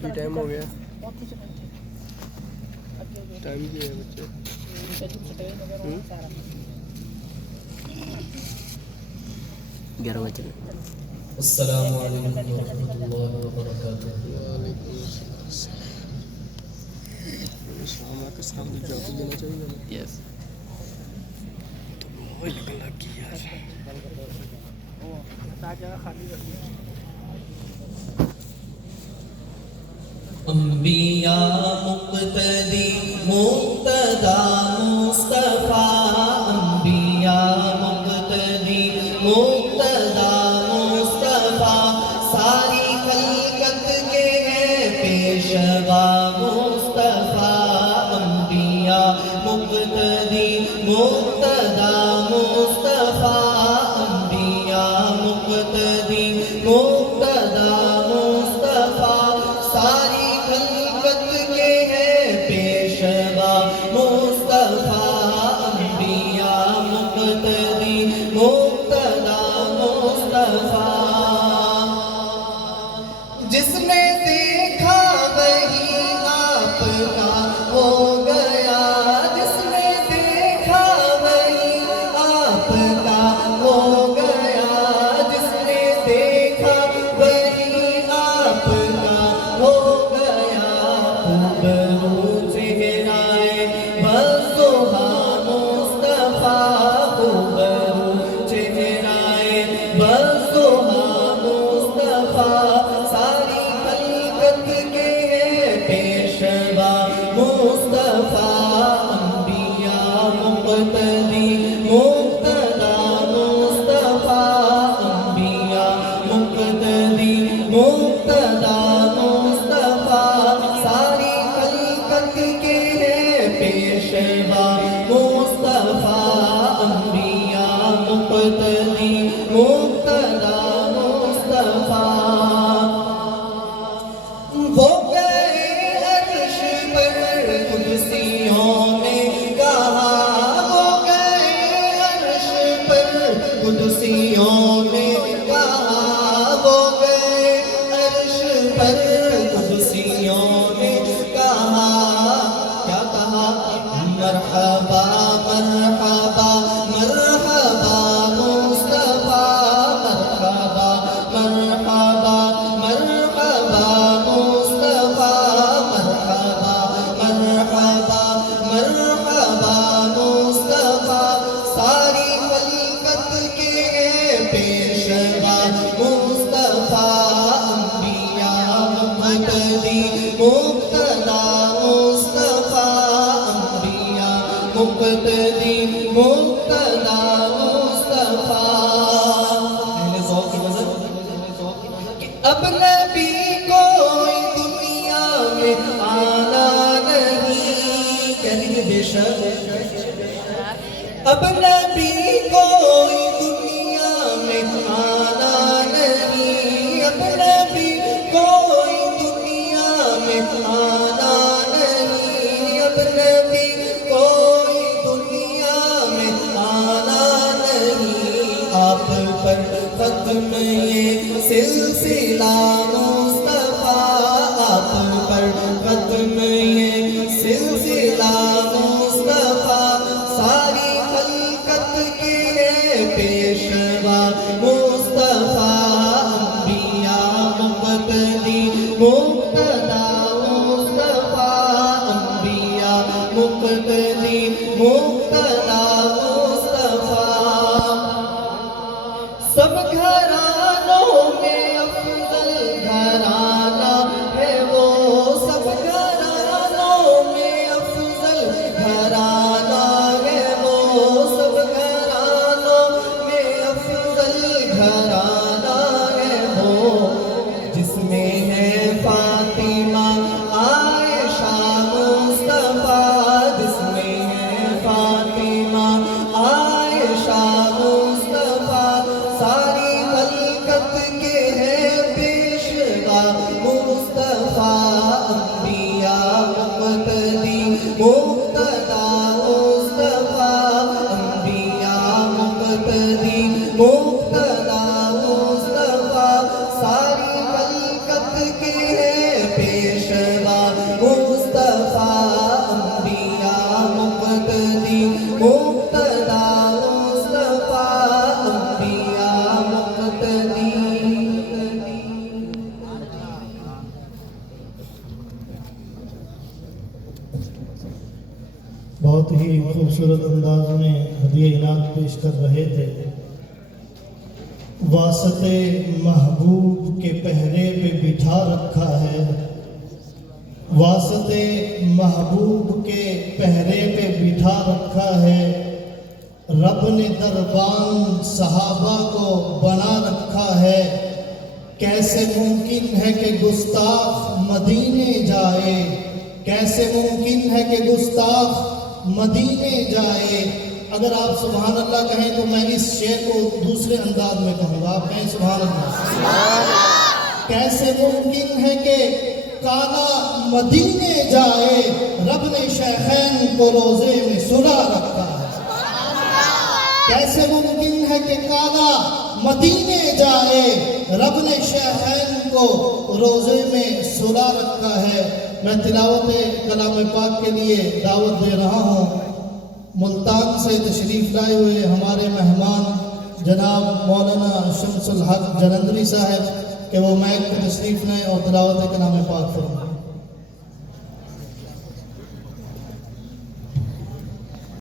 کی ٹائم ہو گیا؟ ٹائم کیا ہے بچے؟ 11 بجے. السلام علیکم ورحمۃ اللہ وبرکاتہ. وعلیکم السلام. السلام کا سلام تو جواب دینا چاہیے نا. یس. تو وہ نکل لگی یار. انبیاء مقتدی مقتدا مصطفیٰ. انبیاء مقتدی مقتدا مصطفیٰ. ساری خلقت کے ہیں پیشوا مصطفیٰ. انبیاء مقتدی مقتدا مصطفیٰ. انبیاء مقتدی مقتدا مصطفیٰ. ساری خلقت کے ہیں پیشوا مصطفیٰ. انبیاء مقتدی مقتدا مصطفیٰ. جس نے دیکھا وہی آپ کا ہو گیا. جس نے دیکھا وہی آپ کا ہو گیا. جس نے دیکھا وہی آپ کا ہو گیا. خوبرو چہرائے بزوہا مصطفیٰ. خوبرو چہرائے بزوہا مصطفیٰ. ساری خلقت کے ہیں پیشوا مصطفیٰ. انبیاء مقتدی مقتدا مصطفیٰ. انبیاء مقتدی مقتدا مصطفیٰ. ساری خلقت کے ہیں پیشوا مصطفیٰ. انبیاء مقتدی مقتدا مصطفیٰ. وہ گئے عرش پر قدسیوں نے کہا. وہ گئے عرش پر قدسیوں نے کہا. وہ گئے عرش پر قدسیوں نے کہا. کیا کہا؟ مرحبا مرحبا مرحبا مصطفیٰ. مرحبا مرحبا مرحبا مصطفیٰ. مرحبا مرحبا مرحبا مصطفیٰ. ساری خلقت کے ہیں پیشوا مصطفیٰ. انبیاء مقتدی مقتدا مصطفیٰ. انبیاء مقتدی مقتدا مصطفیٰ. ذوق کی وجہ کہ اب نبی کوئی دنیا میں آنا نہیں. کہہ بے شک اب نبی کوئی دنیا میں آنا نہیں. اب نبی کوئی دنیا میں آنا نہیں. اب نبی کوئی دنیا میں آنا نہیں. آپ پر ختم یہ سلسلہ مصطفیٰ. آپ پر ختم یہ سلسلہ مصطفیٰ. ساری خلقت کے ہیں پیشوا مصطفیٰ. انبیاء مقتدی مقتدا مصطفیٰ. انبیاء مقتدی مقتدا مصطفیٰ. سب گھرانوں میں افضل گھرانہ ہے وہ. سب گھرانوں میں افضل گھرانہ ہے وہ. سب گھرانوں میں افضل گھرانہ ہے وہ. جس میں ہے فاطمہ عائشہ مصطفیٰ. جس میں ہے فاطمہ عائشہ مصطفیٰ. ساری خلقت کے ہیں پیشوا مصطفیٰ. انبیاء مقتدی مقتدا مصطفیٰ. انبیاء مقتدی مقتدا مصطفیٰ. ساری خلقت بہت ہی خوبصورت انداز میں ہدیہ انعام پیش کر رہے تھے۔ واسطے محبوب کے پہرے پہ بٹھا رکھا ہے، واسطے محبوب کے پہرے پہ بٹھا رکھا ہے، رب نے دربان صحابہ کو بنا رکھا ہے۔ کیسے ممکن ہے کہ گستاخ مدینے جائے، کیسے ممکن ہے کہ گستاخ مدینے جائے۔ اگر آپ سبحان اللہ کہیں تو میں اس شعر کو دوسرے انداز میں کہوں گا، آپ کہیں سبحان اللہ۔ کیسے ممکن ہے کہ کالا مدینے جائے، رب نے شیخین کو روزے میں سلا رکھا ہے۔ کیسے ممکن ہے کہ کالا مدینے جائے، رب نے شیخین کو روزے میں سلا رکھا ہے۔ میں تلاوت کلام پاک کے لیے دعوت دے رہا ہوں۔ ملتان سے تشریف لائے ہوئے ہمارے مہمان جناب مولانا شمس الحق جلندری صاحب کہ وہ مائک پہ تشریف لیں اور تلاوت کلام پاک فرمائیں۔